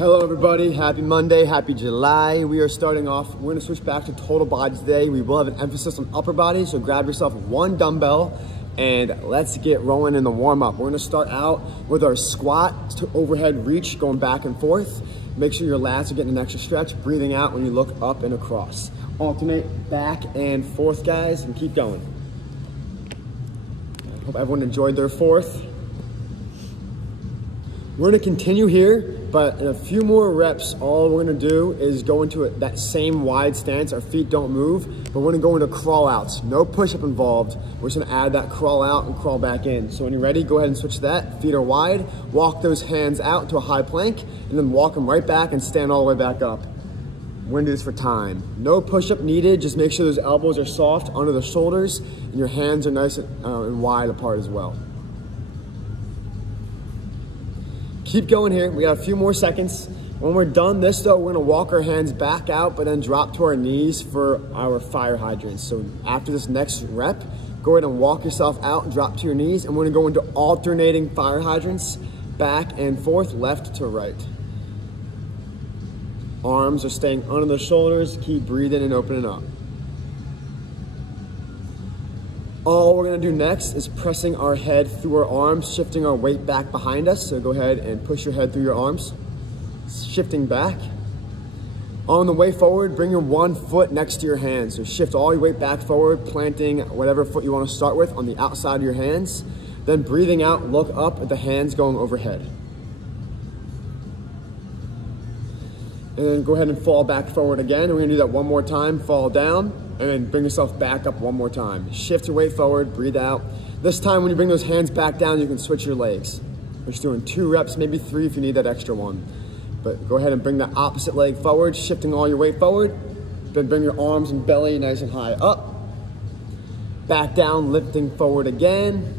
Hello everybody, happy Monday, happy July. We are starting off, we're gonna switch back to total body today. We will have an emphasis on upper body, so grab yourself one dumbbell and let's get rolling in the warm up. We're gonna start out with our squat to overhead reach, going back and forth. Make sure your lats are getting an extra stretch, breathing out when you look up and across. Alternate back and forth, guys, and keep going. I hope everyone enjoyed their fourth. We're gonna continue here, but in a few more reps, all we're gonna do is go into that same wide stance. Our feet don't move, but we're gonna go into crawl outs. No push-up involved. We're just gonna add that crawl out and crawl back in. So when you're ready, go ahead and switch to that. Feet are wide, walk those hands out to a high plank, and then walk them right back and stand all the way back up. We're gonna do this for time. No push-up needed, just make sure those elbows are soft under the shoulders, and your hands are nice and wide apart as well. Keep going here, we got a few more seconds. When we're done this though, we're gonna walk our hands back out, but then drop to our knees for our fire hydrants. So after this next rep, go ahead and walk yourself out, drop to your knees, and we're gonna go into alternating fire hydrants, back and forth, left to right. Arms are staying under the shoulders, keep breathing and opening up. All we're gonna do next is pressing our head through our arms, shifting our weight back behind us. So go ahead and push your head through your arms, shifting back. On the way forward, bring your one foot next to your hands. So shift all your weight back forward, planting whatever foot you wanna start with on the outside of your hands. Then breathing out, look up at the hands going overhead. And then go ahead and fall back forward again. We're gonna do that one more time, fall down, and then bring yourself back up one more time. Shift your weight forward, breathe out. This time when you bring those hands back down, you can switch your legs. We're just doing 2 reps, maybe 3 if you need that extra one. But go ahead and bring that opposite leg forward, shifting all your weight forward. Then bring your arms and belly nice and high up. Back down, lifting forward again.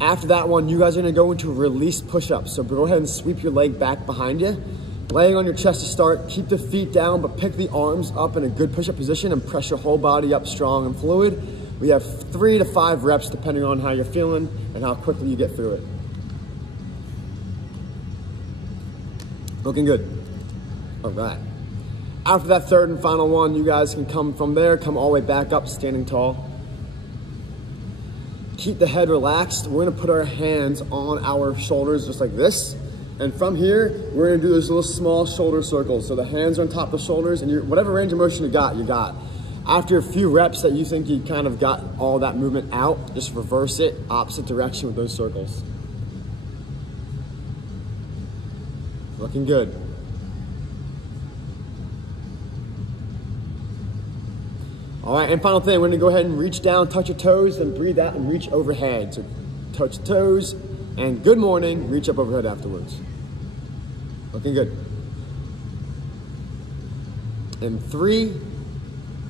After that one, you guys are gonna go into release push-ups. So go ahead and sweep your leg back behind you. Laying on your chest to start, keep the feet down, but pick the arms up in a good push-up position and press your whole body up strong and fluid. We have 3 to 5 reps depending on how you're feeling and how quickly you get through it. Looking good. All right. After that third and final one, you guys can come from there, come all the way back up, standing tall. Keep the head relaxed. We're gonna put our hands on our shoulders just like this. And from here, we're gonna do those little small shoulder circles. So the hands are on top of the shoulders and whatever range of motion you got, you got. After a few reps that you think you kind of got all that movement out, just reverse it, opposite direction with those circles. Looking good. All right, and final thing, we're gonna go ahead and reach down, touch your toes, then breathe out and reach overhead. So touch toes, and good morning, reach up overhead afterwards. Looking good. And 3,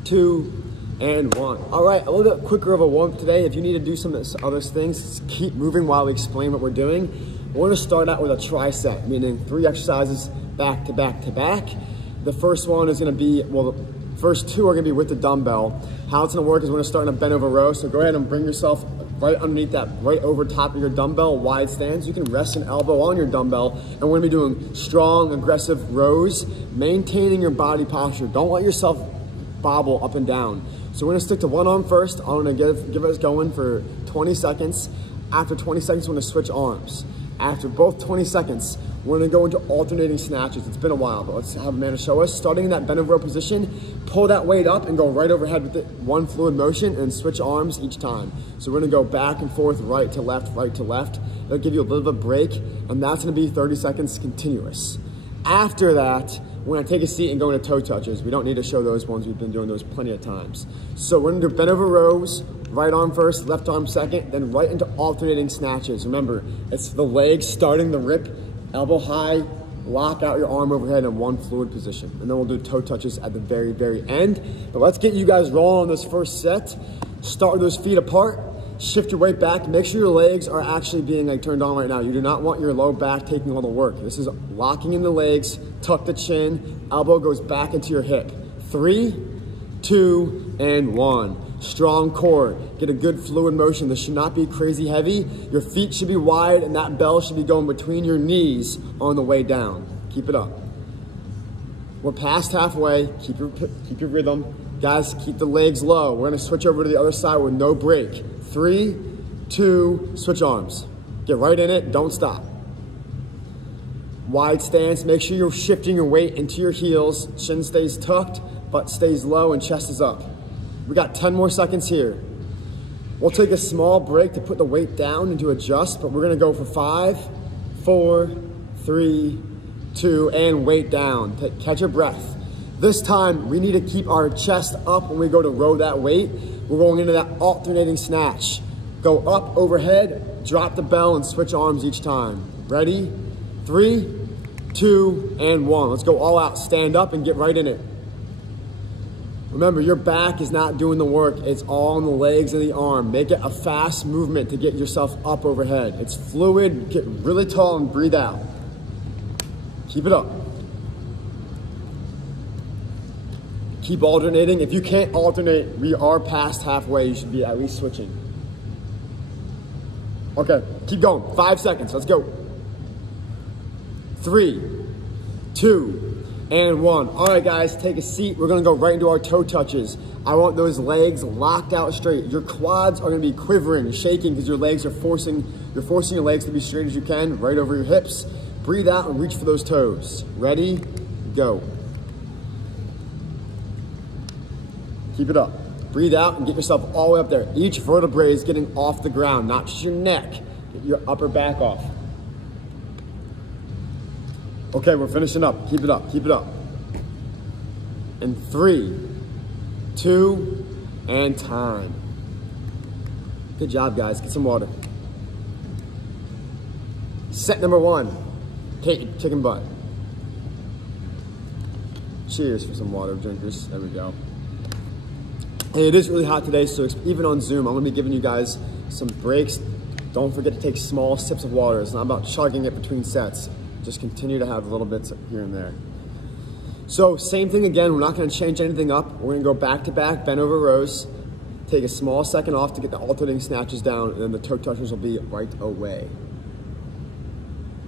2, and 1. All right, a little bit quicker of a warm-up today. If you need to do some other things, keep moving while we explain what we're doing. We're gonna start out with a tricep, meaning 3 exercises back to back to back. The first one is gonna be, well, the first 2 are gonna be with the dumbbell. How it's gonna work is we're gonna start in a bent over row. So go ahead and bring yourself right underneath that, right over top of your dumbbell, wide stance. You can rest an elbow on your dumbbell, and we're gonna be doing strong, aggressive rows, maintaining your body posture. Don't let yourself bobble up and down. So we're gonna stick to one arm first. I'm gonna give us going for 20 seconds. After 20 seconds, we're gonna switch arms. After both 20 seconds, we're gonna go into alternating snatches. It's been a while, but let's have Amanda show us. Starting in that bent over row position, pull that weight up and go right overhead with it. One fluid motion and switch arms each time. So we're gonna go back and forth, right to left, right to left. That'll give you a little bit of a break, and that's gonna be 30 seconds continuous. After that, we're gonna take a seat and go into toe touches. We don't need to show those ones. We've been doing those plenty of times. So we're gonna do bent over rows, right arm first, left arm second, then right into alternating snatches. Remember, it's the legs starting the rip, elbow high, lock out your arm overhead in one fluid position. And then we'll do toe touches at the very, very end. But let's get you guys rolling on this first set. Start with those feet apart, shift your weight back. Make sure your legs are actually being turned on right now. You do not want your low back taking all the work. This is locking in the legs, tuck the chin, elbow goes back into your hip. 3, 2, and 1. strong core. Get a good fluid motion. This should not be crazy heavy. Your feet should be wide and that bell should be going between your knees on the way down. Keep it up. We're past halfway. Keep your rhythm. Guys, keep the legs low. We're gonna switch over to the other side with no break. 3, 2, switch arms. Get right in it, don't stop. Wide stance, make sure you're shifting your weight into your heels. Shin stays tucked, butt stays low, and chest is up. We got 10 more seconds here. We'll take a small break to put the weight down and to adjust, but we're gonna go for 5, 4, 3, 2, and weight down. Catch your breath. This time, we need to keep our chest up when we go to row that weight. We're going into that alternating snatch. Go up overhead, drop the bell, and switch arms each time. Ready? 3, 2, and 1. Let's go all out. Stand up and get right in it. Remember, your back is not doing the work. It's all in the legs and the arm. Make it a fast movement to get yourself up overhead. It's fluid. Get really tall and breathe out. Keep it up. Keep alternating. If you can't alternate, we are past halfway. You should be at least switching. Okay, keep going. 5 seconds. Let's go. 3, 2, and 1. All right, guys, take a seat. We're gonna go right into our toe touches. I want those legs locked out straight. Your quads are gonna be quivering, shaking, because your legs are you're forcing your legs to be straight as you can, right over your hips. Breathe out and reach for those toes. Ready? Go. Keep it up. Breathe out and get yourself all the way up there. Each vertebrae is getting off the ground, not just your neck. Get your upper back off. Okay, we're finishing up. Keep it up, keep it up. And 3, 2, and time. Good job, guys. Get some water. Set number 1, chicken butt. Cheers for some water, drinkers. There we go. Hey, it is really hot today, so even on Zoom, I'm gonna be giving you guys some breaks. Don't forget to take small sips of water. It's not about chugging it between sets. Just continue to have little bits here and there. So same thing again, we're not gonna change anything up. We're gonna go back to back, bend over rows. Take a small second off to get the alternating snatches down, and then the toe touchers will be right away.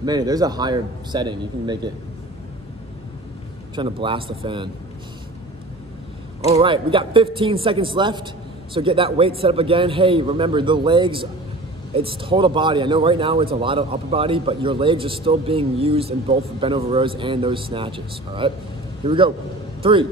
Man, there's a higher setting. You can make it, I'm trying to blast the fan. All right, we got 15 seconds left. So get that weight set up again. Hey, remember the legs, it's total body. I know right now it's a lot of upper body, but your legs are still being used in both the bent over rows and those snatches. All right, here we go. 3,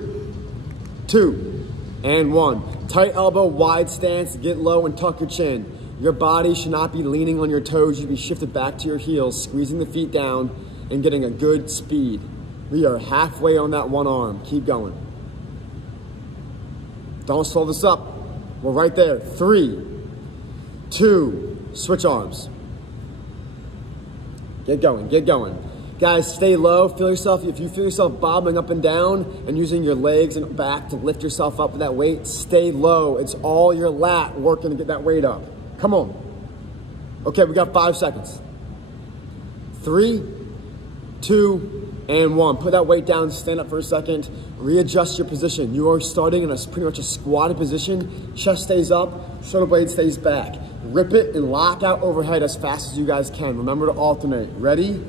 2, and 1. Tight elbow, wide stance, get low and tuck your chin. Your body should not be leaning on your toes. You should be shifted back to your heels, squeezing the feet down and getting a good speed. We are halfway on that one arm. Keep going. Don't slow this up. We're right there. 3, 2, switch arms. Get going, get going. Guys, stay low. Feel yourself, if you feel yourself bobbing up and down and using your legs and back to lift yourself up with that weight, stay low. It's all your lat working to get that weight up. Come on. Okay, we got 5 seconds. 3, 2, and 1. Put that weight down, stand up for a second, readjust your position. You are starting in a pretty much a squatted position. Chest stays up, shoulder blade stays back. Rip it and lock out overhead as fast as you guys can. Remember to alternate. Ready,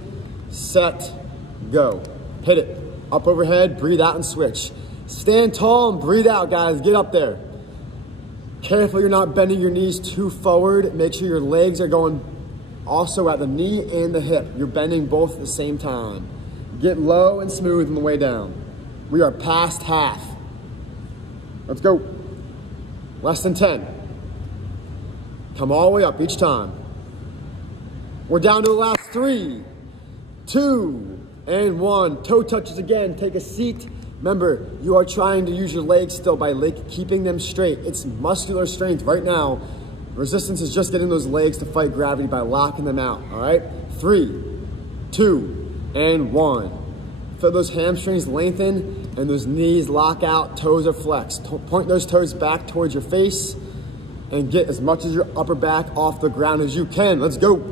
set, go. Hit it. Up overhead, breathe out and switch. Stand tall and breathe out, guys. Get up there. Careful you're not bending your knees too forward. Make sure your legs are going also at the knee and the hip. You're bending both at the same time. Get low and smooth on the way down. We are past half. Let's go. Less than 10. Come all the way up each time. We're down to the last 3, 2, and 1. Toe touches again. Take a seat. Remember, you are trying to use your legs still by keeping them straight. It's muscular strength right now. Resistance is just getting those legs to fight gravity by locking them out, all right? 3, 2, and 1. Feel those hamstrings lengthen and those knees lock out, toes are flexed. Point those toes back towards your face and get as much of your upper back off the ground as you can. Let's go.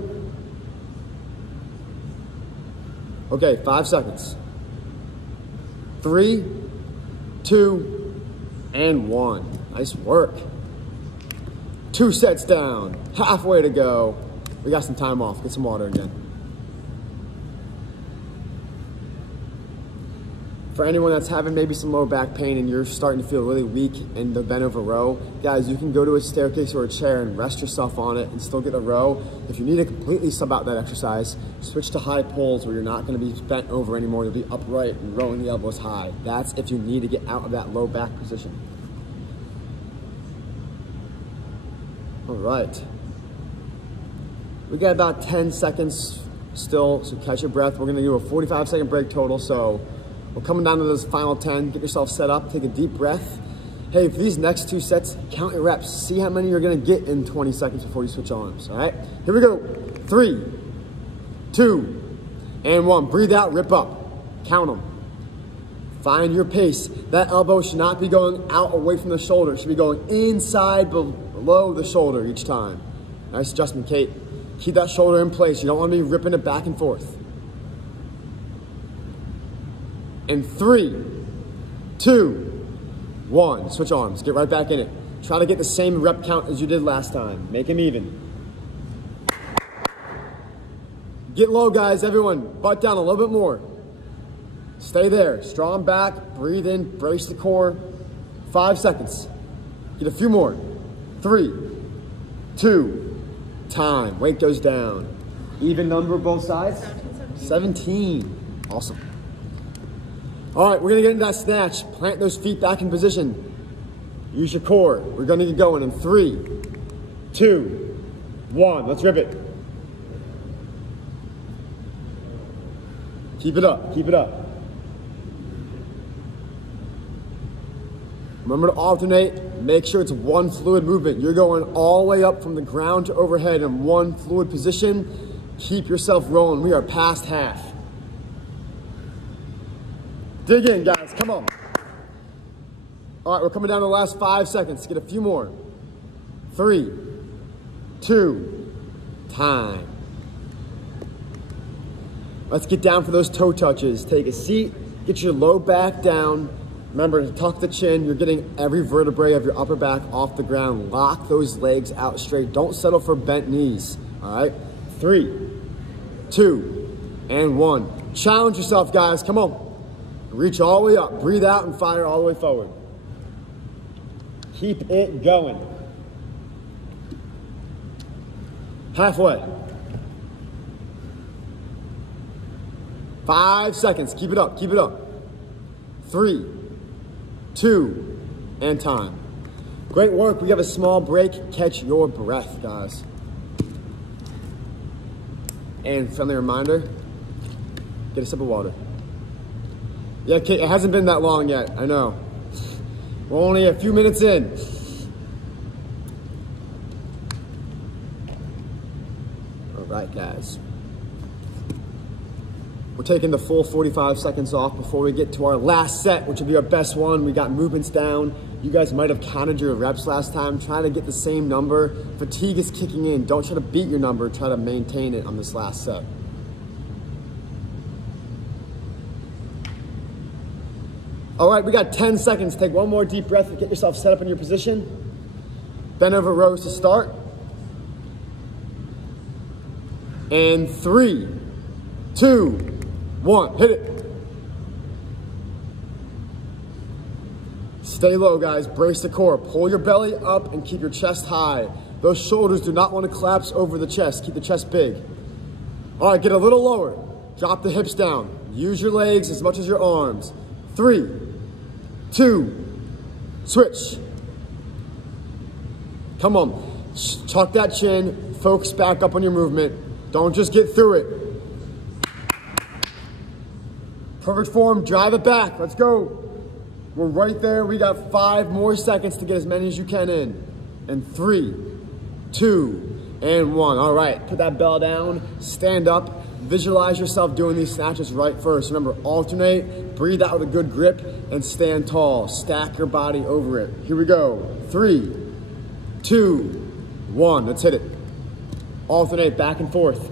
Okay, 5 seconds. 3, 2, and 1. Nice work. 2 sets down. Halfway to go. We got some time off. Get some water again. For anyone that's having maybe some lower back pain and you're starting to feel really weak in the bent over row, guys, you can go to a staircase or a chair and rest yourself on it and still get a row. If you need to completely sub out that exercise, switch to high pulls where you're not going to be bent over anymore. You'll be upright and rowing the elbows high. That's if you need to get out of that low back position. All right. We got about 10 seconds still, so catch your breath. We're going to do a 45-second break total, so we're coming down to those final 10. Get yourself set up, take a deep breath. Hey, for these next 2 sets, count your reps. See how many you're gonna get in 20 seconds before you switch arms, all right? Here we go. 3, 2, and 1. Breathe out, rip up. Count them. Find your pace. That elbow should not be going out away from the shoulder. It should be going inside below the shoulder each time. Nice adjustment, Kate. Keep that shoulder in place. You don't wanna be ripping it back and forth. And 3, 2, 1. Switch arms. Get right back in it. Try to get the same rep count as you did last time. Make them even. Get low, guys. Everyone, butt down a little bit more. Stay there. Strong back. Breathe in. Brace the core. 5 seconds. Get a few more. 3, 2, time. Weight goes down. Even number both sides? 17. Awesome. All right, we're gonna get into that snatch. Plant those feet back in position. Use your core. We're gonna get going in 3, 2, 1. Let's rip it. Keep it up, keep it up. Remember to alternate. Make sure it's one fluid movement. You're going all the way up from the ground to overhead in one fluid position. Keep yourself rolling. We are past half. Dig in, guys, come on. All right, we're coming down to the last 5 seconds. Get a few more. 3, 2, time. Let's get down for those toe touches. Take a seat, get your low back down. Remember to tuck the chin. You're getting every vertebrae of your upper back off the ground. Lock those legs out straight. Don't settle for bent knees, all right? 3, 2, and 1. Challenge yourself, guys, come on. Reach all the way up, breathe out and fire all the way forward. Keep it going. Halfway. 5 seconds, keep it up, keep it up. 3, 2, and time. Great work, we have a small break. Catch your breath, guys. And friendly reminder, get a sip of water. Yeah, Kate, it hasn't been that long yet, I know. We're only a few minutes in. All right, guys. We're taking the full 45 seconds off before we get to our last set, which will be our best one. We got movements down. You guys might have counted your reps last time. Try to get the same number. Fatigue is kicking in. Don't try to beat your number. Try to maintain it on this last set. All right, we got 10 seconds. Take one more deep breath and get yourself set up in your position. Bend over rows to start. And 3, 2, 1, hit it. Stay low, guys, brace the core. Pull your belly up and keep your chest high. Those shoulders do not want to collapse over the chest. Keep the chest big. All right, get a little lower. Drop the hips down. Use your legs as much as your arms. 3, 2, switch. Come on, tuck that chin, focus back up on your movement. Don't just get through it. Perfect form, drive it back, let's go. We're right there, we got 5 more seconds to get as many as you can in. And 3, 2, and 1. All right, put that bell down, stand up. Visualize yourself doing these snatches right first. Remember, alternate, breathe out with a good grip, and stand tall. Stack your body over it. Here we go. 3, 2, 1. Let's hit it. Alternate back and forth.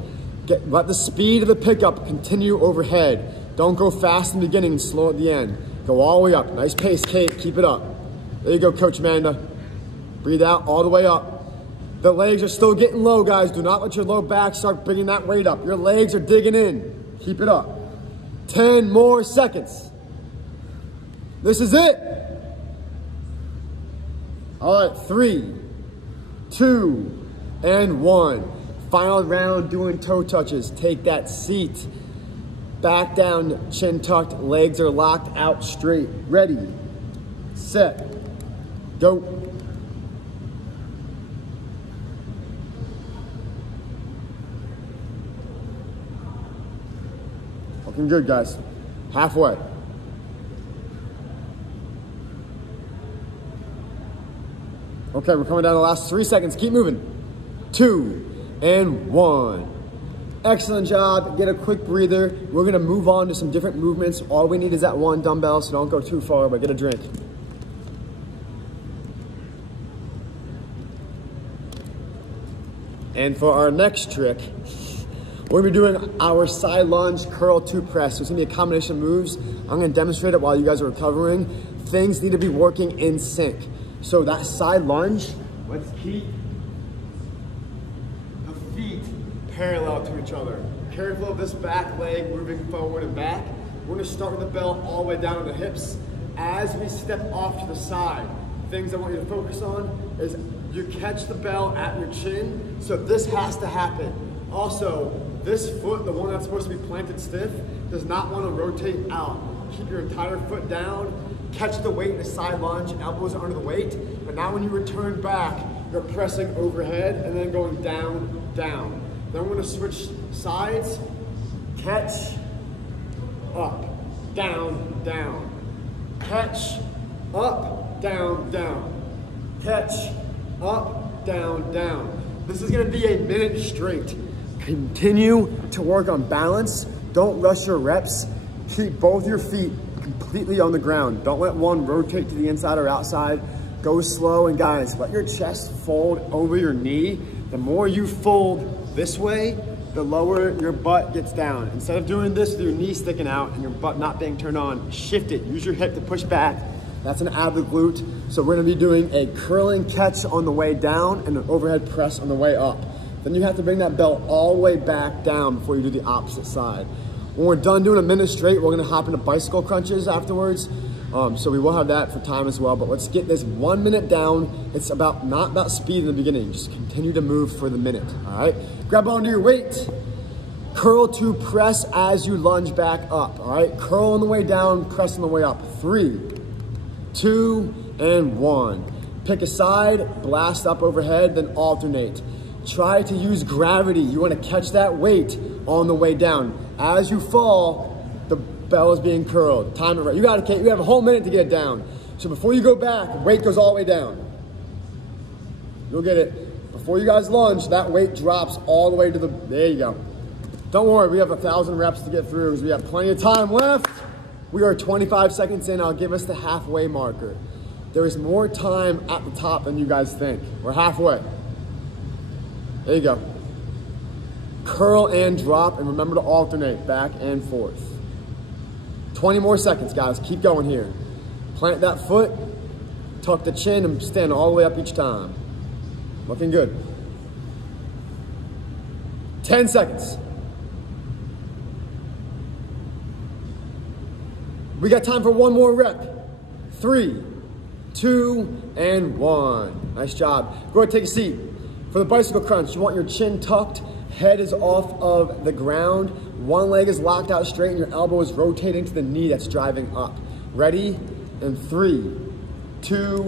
Let the speed of the pickup continue overhead. Don't go fast in the beginning, slow at the end. Go all the way up. Nice pace, Kate. Keep it up. There you go, Coach Amanda. Breathe out all the way up. The legs are still getting low, guys. Do not let your low back start bringing that weight up. Your legs are digging in. Keep it up. 10 more seconds. This is it. All right, 3, 2, and 1. Final round doing toe touches. Take that seat. Back down, chin tucked, legs are locked out straight. Ready, set, go. Looking good, guys. Halfway. Okay, we're coming down the last 3 seconds. Keep moving. 2 and 1. Excellent job. Get a quick breather. We're gonna move on to some different movements. All we need is that one dumbbell, so don't go too far, but get a drink. And for our next trick, we're gonna be doing our side lunge curl to press. So it's gonna be a combination of moves. I'm gonna demonstrate it while you guys are recovering. Things need to be working in sync. So that side lunge, let's keep the feet parallel to each other. Careful of this back leg moving forward and back. We're gonna start with the bell all the way down to the hips. As we step off to the side, things I want you to focus on is you catch the bell at your chin, so this has to happen. Also, this foot, the one that's supposed to be planted stiff, does not want to rotate out. Keep your entire foot down, catch the weight in the side lunge, elbows are under the weight, but now when you return back, you're pressing overhead and then going down, down. Then we're gonna switch sides, catch, up, down, down. Catch, up, down, down. Catch, up, down, down. This is gonna be a minute straight. Continue to work on balance. Don't rush your reps. Keep both your feet completely on the ground. Don't let one rotate to the inside or outside. Go slow, and guys, let your chest fold over your knee. The more you fold this way, the lower your butt gets down. Instead of doing this with your knee sticking out and your butt not being turned on, shift it. Use your hip to push back. That's an ab the glute. So we're gonna be doing a curling catch on the way down and an overhead press on the way up. Then you have to bring that belt all the way back down before you do the opposite side. When we're done doing a minute straight, we're gonna hop into bicycle crunches afterwards. So we will have that for time as well, but let's get this 1 minute down. It's not about speed in the beginning, just continue to move for the minute, all right? Grab onto your weight. Curl to press as you lunge back up, all right? Curl on the way down, press on the way up. 3, 2, and 1. Pick a side, blast up overhead, then alternate. Try to use gravity. You wanna catch that weight on the way down. As you fall, the bell is being curled. Time it right. You got it, Kate. You have a whole minute to get it down. So before you go back, weight goes all the way down. You'll get it. Before you guys lunge, that weight drops all the way to the, there you go. Don't worry, we have 1,000 reps to get through because we have plenty of time left. We are 25 seconds in. I'll give us the halfway marker. There is more time at the top than you guys think. We're halfway. There you go. Curl and drop, and remember to alternate back and forth. 20 more seconds, guys. Keep going here. Plant that foot, tuck the chin, and stand all the way up each time. Looking good. 10 seconds. We got time for one more rep. 3, 2, and 1. Nice job. Go ahead, take a seat. For the bicycle crunch, you want your chin tucked, head is off of the ground, one leg is locked out straight, and your elbow is rotating to the knee that's driving up. Ready? In 3, 2,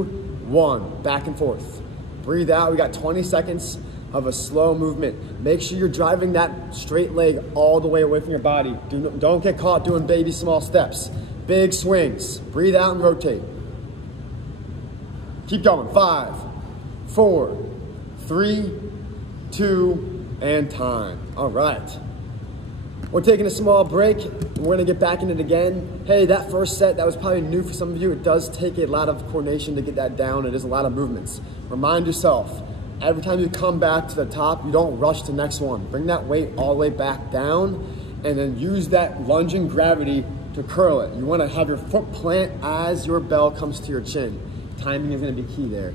1. Back and forth. Breathe out. We got 20 seconds of a slow movement. Make sure you're driving that straight leg all the way away from your body. Don't get caught doing baby small steps. Big swings. Breathe out and rotate. Keep going. 5, 4, 3, 2, and time. All right. We're taking a small break. We're gonna get back in it again. Hey, that first set, that was probably new for some of you. It does take a lot of coordination to get that down. It is a lot of movements. Remind yourself, every time you come back to the top, you don't rush to the next one. Bring that weight all the way back down and then use that lunging gravity to curl it. You wanna have your foot plant as your bell comes to your chin. Timing is gonna be key there.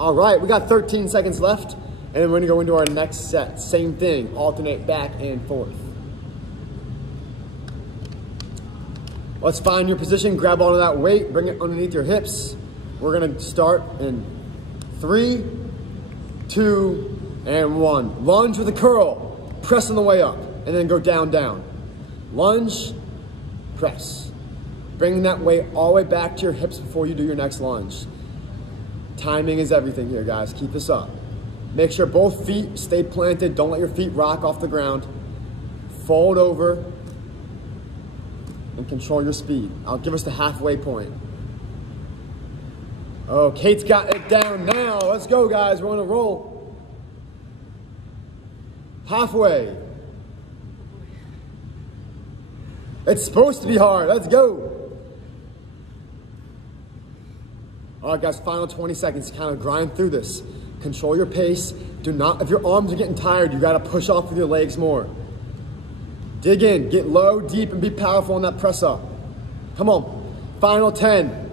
All right, we got 13 seconds left, and then we're gonna go into our next set. Same thing, alternate back and forth. Let's find your position, grab onto that weight, bring it underneath your hips. We're gonna start in 3, 2, and 1. Lunge with a curl, press on the way up, and then go down, down. Lunge, press. Bring that weight all the way back to your hips before you do your next lunge. Timing is everything here, guys. Keep this up. Make sure both feet stay planted. Don't let your feet rock off the ground. Fold over and control your speed. I'll give us the halfway point. Oh, Kate's got it down now. Let's go, guys. We're on a roll. Halfway. It's supposed to be hard. Let's go. All right, guys, final 20 seconds. Kind of grind through this. Control your pace. Do not, if your arms are getting tired, you got to push off with your legs more. Dig in, get low, deep, and be powerful on that press up. Come on. Final 10.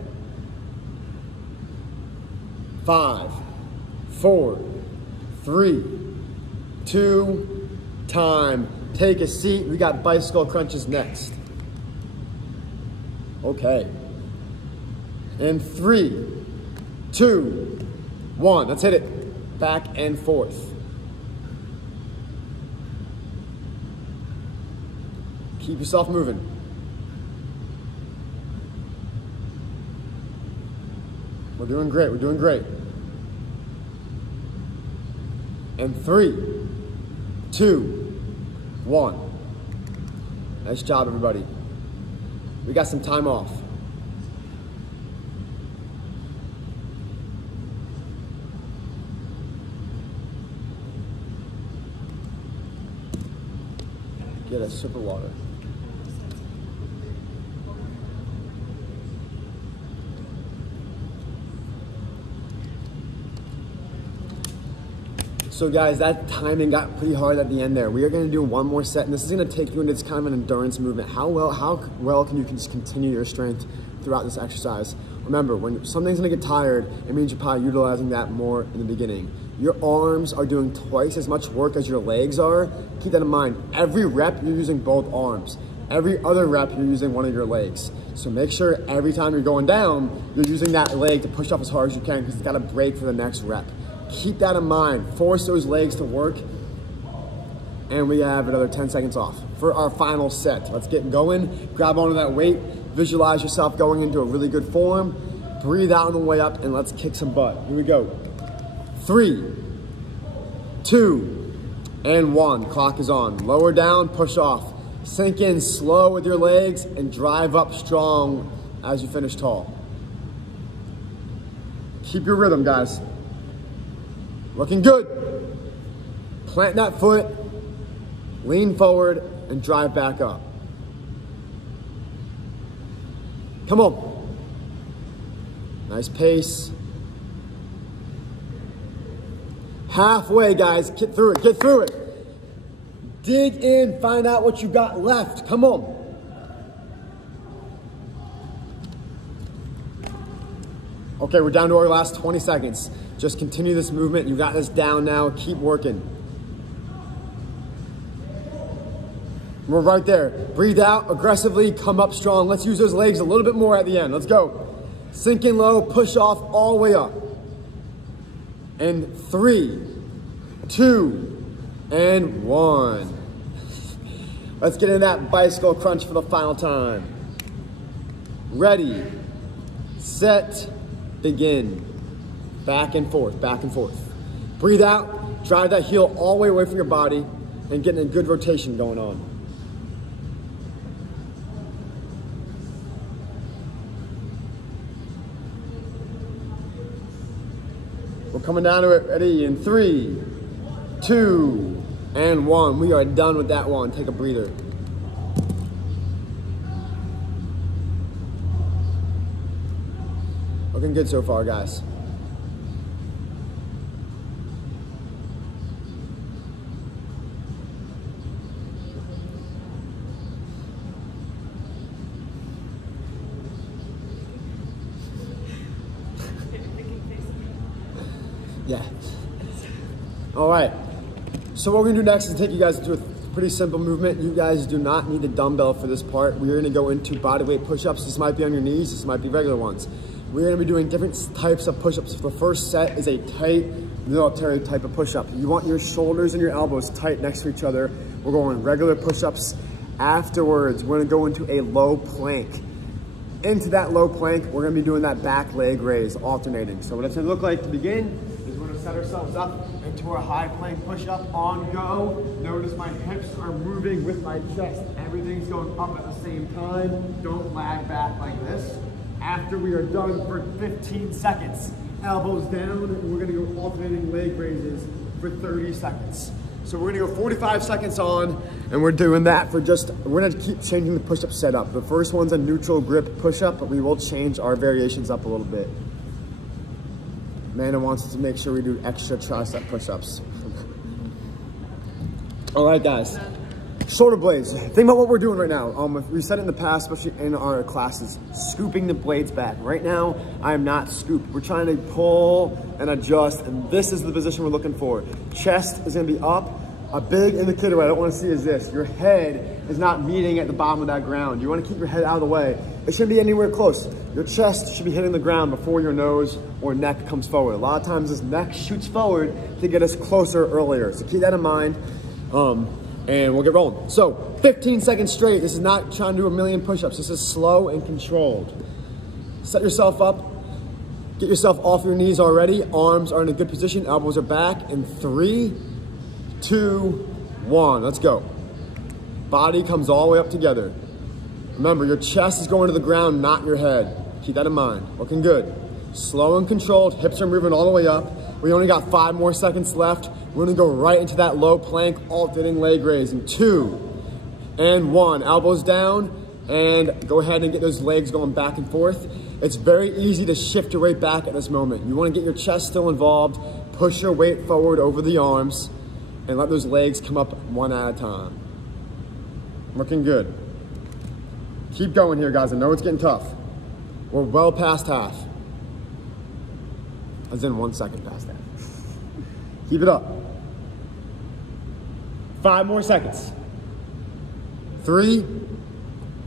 5, 4, 3, 2, time. Take a seat. We got bicycle crunches next. Okay. In 3, 2, 1. Let's hit it. Back and forth. Keep yourself moving. We're doing great. We're doing great. And 3, 2, 1. Nice job, everybody. We got some time off. Get a sip of water. So guys, that timing got pretty hard at the end there. We are gonna do one more set, and this is gonna take you into this kind of an endurance movement. How well can you just continue your strength throughout this exercise? Remember, when something's gonna get tired, it means you're probably utilizing that more in the beginning. Your arms are doing twice as much work as your legs are. Keep that in mind. Every rep, you're using both arms. Every other rep, you're using one of your legs. So make sure every time you're going down, you're using that leg to push up as hard as you can, because it's gotta break for the next rep. Keep that in mind. Force those legs to work. And we have another 10 seconds off for our final set. Let's get going. Grab onto that weight. Visualize yourself going into a really good form. Breathe out on the way up, and let's kick some butt. Here we go. 3, 2, and 1. Clock is on. Lower down, push off. Sink in slow with your legs and drive up strong as you finish tall. Keep your rhythm, guys. Looking good. Plant that foot, lean forward, and drive back up. Come on. Nice pace. Halfway, guys. Get through it. Get through it. Dig in. Find out what you got left. Come on. Okay, we're down to our last 20 seconds. Just continue this movement. You got this down now. Keep working. We're right there. Breathe out aggressively. Come up strong. Let's use those legs a little bit more at the end. Let's go. Sink in low. Push off all the way up. And 3, 2, and 1. Let's get into that bicycle crunch for the final time. Ready, set, begin. Back and forth, back and forth. Breathe out, drive that heel all the way away from your body, and getting a good rotation going on. We're coming down to it. Ready? In 3, 2, and 1. We are done with that one. Take a breather. Looking good so far, guys. Yeah. All right. So what we're gonna do next is take you guys through a pretty simple movement. You guys do not need the dumbbell for this part. We're gonna go into bodyweight push-ups. This might be on your knees, this might be regular ones. We're gonna be doing different types of push-ups. The first set is a tight military type of push-up. You want your shoulders and your elbows tight next to each other. We're going regular push-ups. Afterwards, we're gonna go into a low plank. Into that low plank, we're gonna be doing that back leg raise, alternating. So what it's gonna look like to begin is we're gonna set ourselves up into our high plank push-up on go. Notice my hips are moving with my chest. Everything's going up at the same time. Don't lag back like this. After we are done for 15 seconds, elbows down, and we're gonna go alternating leg raises for 30 seconds. So we're gonna go 45 seconds on, and we're doing that for we're gonna keep changing the push-up setup. The first one's a neutral grip push-up, but we will change our variations up a little bit. Amanda wants us to make sure we do extra tricep push-ups. All right, guys. Shoulder blades. Think about what we're doing right now. We said it in the past, especially in our classes, scooping the blades back. Right now, I am not scooped. We're trying to pull and adjust, and this is the position we're looking for. Chest is gonna be up. A big indicator I don't wanna see is this. Your head is not meeting at the bottom of that ground. You wanna keep your head out of the way. It shouldn't be anywhere close. Your chest should be hitting the ground before your nose or neck comes forward. A lot of times this neck shoots forward to get us closer earlier. So keep that in mind. And we'll get rolling. So 15 seconds straight. This is not trying to do a million push-ups. This is slow and controlled. Set yourself up. Get yourself off your knees already. Arms are in a good position. Elbows are back. In 3, 2, 1. Let's go. Body comes all the way up together. Remember, your chest is going to the ground, not your head. Keep that in mind. Looking good. Slow and controlled. Hips are moving all the way up. We only got 5 more seconds left. We're gonna go right into that low plank, alternating leg raise in 2 and 1. Elbows down, and go ahead and get those legs going back and forth. It's very easy to shift your weight back at this moment. You wanna get your chest still involved, push your weight forward over the arms, and let those legs come up one at a time. Looking good. Keep going here, guys. I know it's getting tough. We're well past half. As in 1 second past that. Keep it up. 5 more seconds. 3,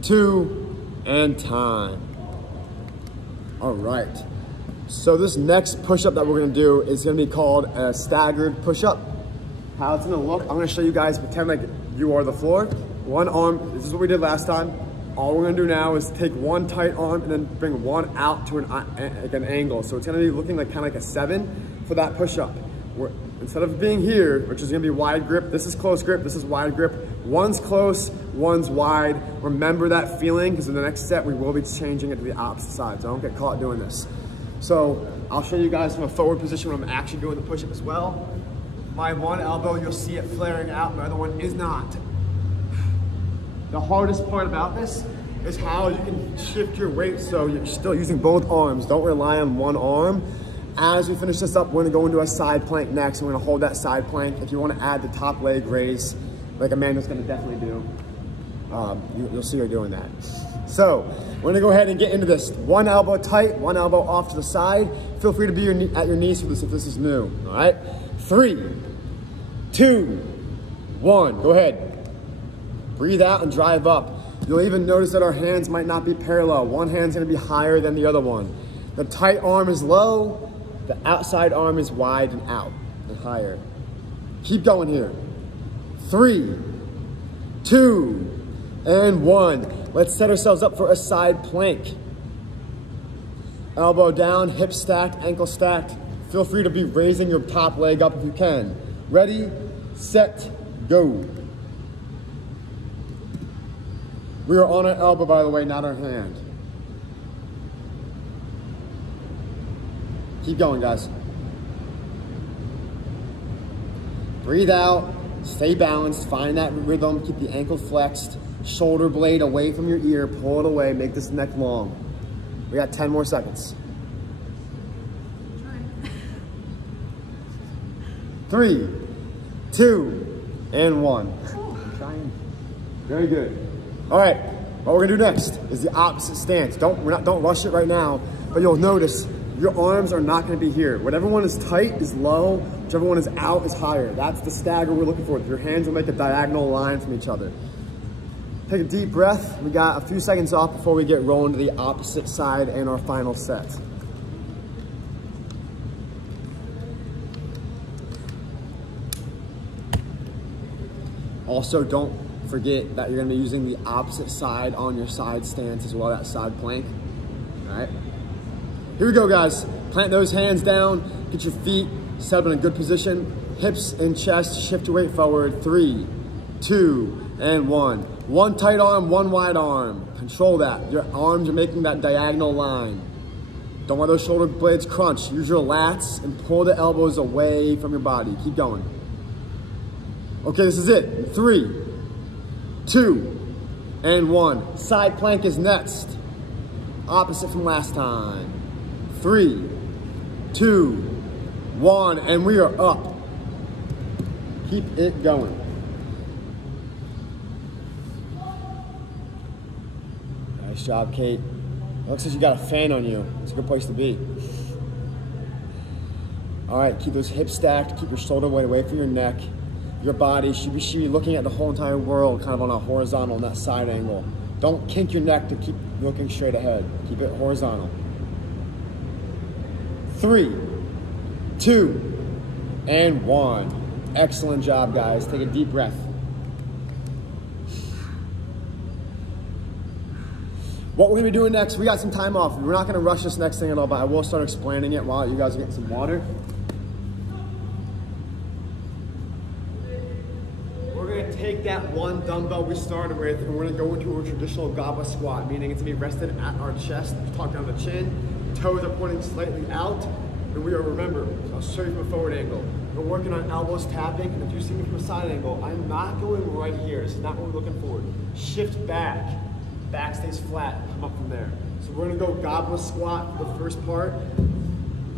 2, and time. All right. So this next push-up that we're gonna do is gonna be called a staggered push-up. How it's gonna look, I'm gonna show you guys, pretend like you are the floor. One arm, this is what we did last time. All we're gonna do now is take one tight arm and then bring one out to an angle. So it's gonna be looking like kind of like a 7 for that push-up. Instead of being here, which is gonna be wide grip, this is close grip, this is wide grip. One's close, one's wide. Remember that feeling, because in the next set, we will be changing it to the opposite side, so don't get caught doing this. So I'll show you guys from a forward position when I'm actually doing the push-up as well. My one elbow, you'll see it flaring out, my other one is not. The hardest part about this is how you can shift your weight so you're still using both arms. Don't rely on one arm. As we finish this up, we're gonna go into a side plank next. We're gonna hold that side plank. If you wanna add the top leg raise, like Amanda's gonna definitely do, you'll see her doing that. So, we're gonna go ahead and get into this. One elbow tight, one elbow off to the side. Feel free to be at your knees for this if this is new, all right? 3, 2, 1, go ahead. Breathe out and drive up. You'll even notice that our hands might not be parallel. One hand's gonna be higher than the other one. The tight arm is low, the outside arm is wide and out and higher. Keep going here. 3, 2, and 1. Let's set ourselves up for a side plank. Elbow down, hip stacked, ankle stacked. Feel free to be raising your top leg up if you can. Ready, set, go. We are on our elbow, by the way, not our hand. Keep going, guys. Breathe out, stay balanced, find that rhythm, keep the ankle flexed, shoulder blade away from your ear, pull it away, make this neck long. We got 10 more seconds. 3, 2, and 1. Trying. Very good. All right, what we're gonna do next is the opposite stance. Don't rush it right now, but you'll notice Your arms are not gonna be here. Whatever one is tight is low, whichever one is out is higher. That's the stagger we're looking for. Your hands will make a diagonal line from each other. Take a deep breath. We got a few seconds off before we get rolling to the opposite side and our final set. Also, don't forget that you're gonna be using the opposite side on your side stance as well, that side plank, all right? Here we go, guys. Plant those hands down, get your feet set up in a good position, hips and chest, shift your weight forward. 3, 2, and 1. One tight arm, one wide arm. Control that. Your arms are making that diagonal line. Don't let those shoulder blades crunch. Use your lats and pull the elbows away from your body. Keep going. Okay, this is it. 3, 2, and 1. Side plank is next. Opposite from last time. 3, 2, 1, and we are up. Keep it going. Nice job, Kate. Looks like you got a fan on you. It's a good place to be. All right, keep those hips stacked. Keep your shoulder weight away from your neck. Your body should be looking at the whole entire world kind of on a horizontal, on that side angle. Don't kink your neck to keep looking straight ahead. Keep it horizontal. 3, 2, and 1. Excellent job, guys. Take a deep breath. What we're gonna be doing next, we got some time off. We're not gonna rush this next thing at all, but I will start explaining it while you guys are getting some water. We're gonna take that one dumbbell we started with and we're gonna go into a traditional goblet squat, meaning it's gonna be rested at our chest, talk down the chin, toes are pointing slightly out, and we are, remember, I'll show you from a forward angle. We're working on elbows tapping, and if you see me from a side angle, I'm not going right here. This is not what we're looking for. Shift back. Back stays flat, come up from there. So we're gonna go goblet squat for the first part,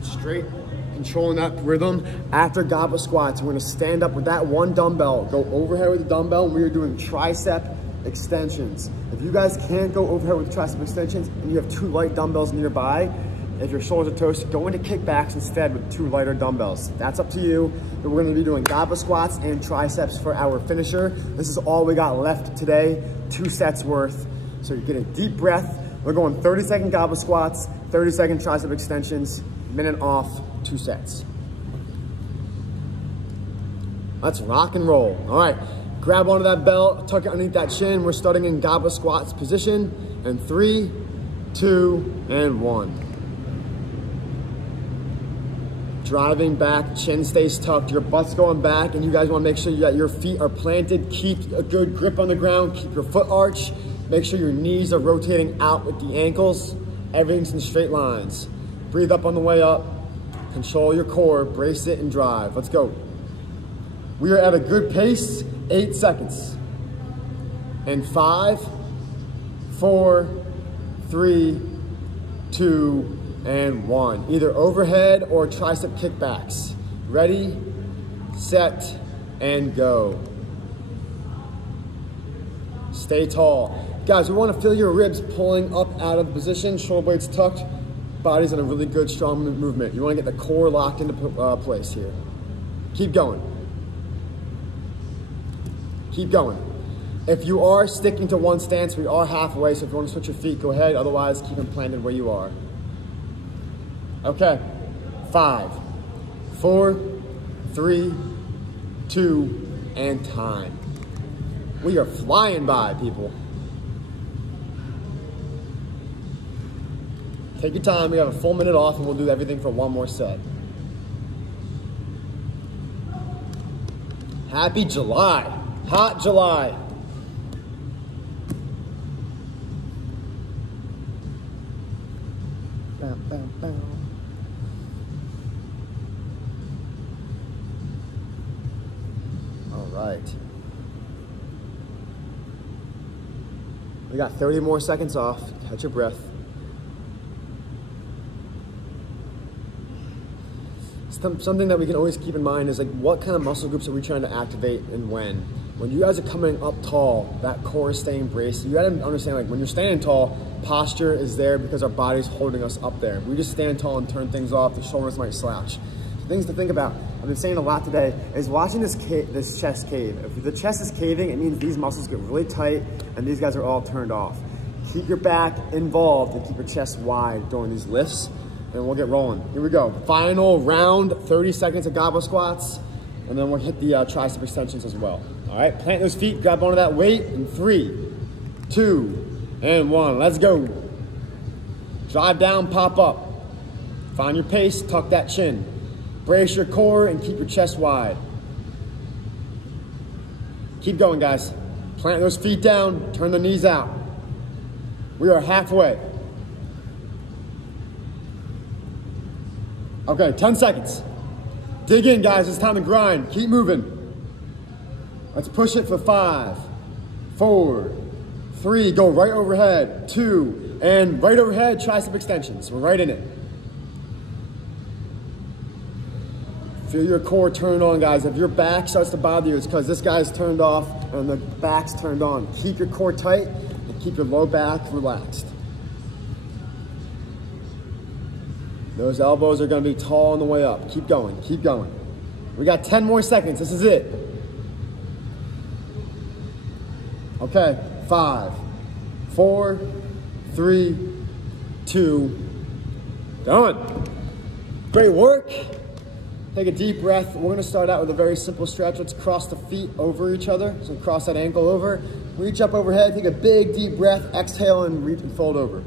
straight, controlling that rhythm. After goblet squats, we're gonna stand up with that one dumbbell, go overhead with the dumbbell, and we are doing tricep extensions. If you guys can't go overhead with tricep extensions and you have 2 light dumbbells nearby, if your shoulders are toasted, go into kickbacks instead with 2 lighter dumbbells. That's up to you. But we're gonna be doing goblet squats and triceps for our finisher. This is all we got left today, 2 sets worth. So you're getting a deep breath. We're going 30-second goblet squats, 30-second tricep extensions, minute off, 2 sets. Let's rock and roll. All right, grab onto that belt, tuck it underneath that chin. We're starting in goblet squats position. And 3, 2, and 1. Driving back, chin stays tucked, your butt's going back, and you guys wanna make sure that your feet are planted. Keep a good grip on the ground, keep your foot arch. Make sure your knees are rotating out with the ankles. Everything's in straight lines. Breathe up on the way up. Control your core, brace it, and drive. Let's go. We are at a good pace, 8 seconds. And 5, 4, 3, 2, and 1. Either overhead or tricep kickbacks. Ready, set, and go. Stay tall. Guys, we want to feel your ribs pulling up out of position, shoulder blades tucked, body's in a really good, strong movement. You want to get the core locked into place here. Keep going. Keep going. If you are sticking to one stance, we are halfway, so if you want to switch your feet, go ahead. Otherwise, keep them planted where you are. Okay. 5, 4, 3, 2, and time. We are flying by, people. Take your time, we have a full minute off and we'll do everything for 1 more set. Happy July, hot July. Bam, bam, bam. All right. We got 30 more seconds off, catch your breath. Something that we can always keep in mind is like, what kind of muscle groups are we trying to activate and when? when you guys are coming up tall, that core is staying braced. You gotta understand, like when you're standing tall, posture is there because our body's holding us up there. We just stand tall and turn things off, the shoulders might slouch. So things to think about, I've been saying a lot today, is watching this chest cave. If the chest is caving, it means these muscles get really tight and these guys are all turned off. Keep your back involved and keep your chest wide during these lifts, and we'll get rolling. Here we go. Final round, 30 seconds of goblet squats, and then we'll hit the tricep extensions as well. All right, plant those feet, grab onto that weight in 3, 2, and 1. Let's go. Drive down, pop up. Find your pace, tuck that chin. Brace your core and keep your chest wide. Keep going, guys. Plant those feet down, turn the knees out. We are halfway. Okay, 10 seconds. Dig in, guys, it's time to grind. Keep moving. Let's push it for 5, 4, 3, go right overhead, 2, and right overhead, tricep extensions. We're right in it. Feel your core turn on, guys. If your back starts to bother you, it's because this guy's turned off and the back's turned on. Keep your core tight and keep your low back relaxed. Those elbows are gonna be tall on the way up. Keep going, keep going. We got 10 more seconds, this is it. Okay, 5, 4, 3, 2, done. Great work. Take a deep breath. We're gonna start out with a very simple stretch. Let's cross the feet over each other. So cross that ankle over. Reach up overhead, take a big deep breath, exhale and reach and fold over.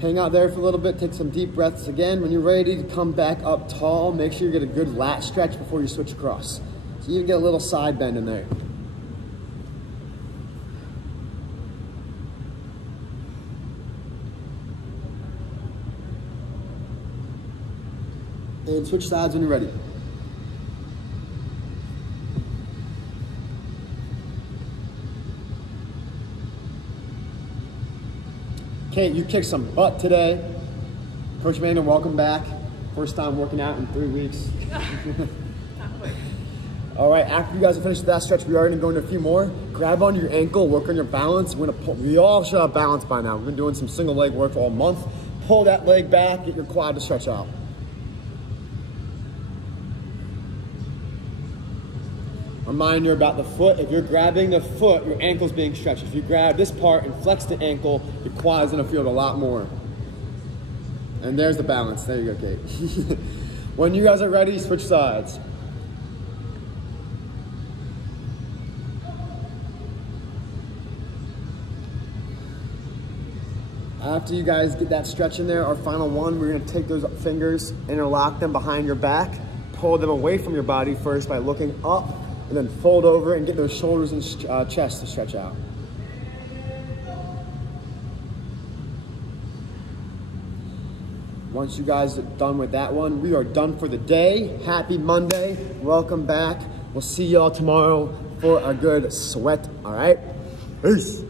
Hang out there for a little bit, take some deep breaths again. When you're ready to come back up tall, make sure you get a good lat stretch before you switch across. So you can get a little side bend in there. And switch sides when you're ready. Kate, you kicked some butt today. Coach Amanda, welcome back. First time working out in 3 weeks. All right, after you guys have finished that stretch, we are gonna go into a few more. Grab onto your ankle, work on your balance. We're gonna pull, we all should have balance by now. We've been doing some single leg work all month. Pull that leg back, get your quad to stretch out. Reminder about the foot. If you're grabbing the foot, your ankle's being stretched. If you grab this part and flex the ankle, your quad's gonna feel it a lot more. And there's the balance. There you go, Kate. When you guys are ready, switch sides. After you guys get that stretch in there, our final one, we're gonna take those fingers, interlock them behind your back, pull them away from your body first by looking up, and then fold over and get those shoulders and chest to stretch out. Once you guys are done with that one, we are done for the day. Happy Monday, welcome back. We'll see y'all tomorrow for a good sweat, all right? Peace.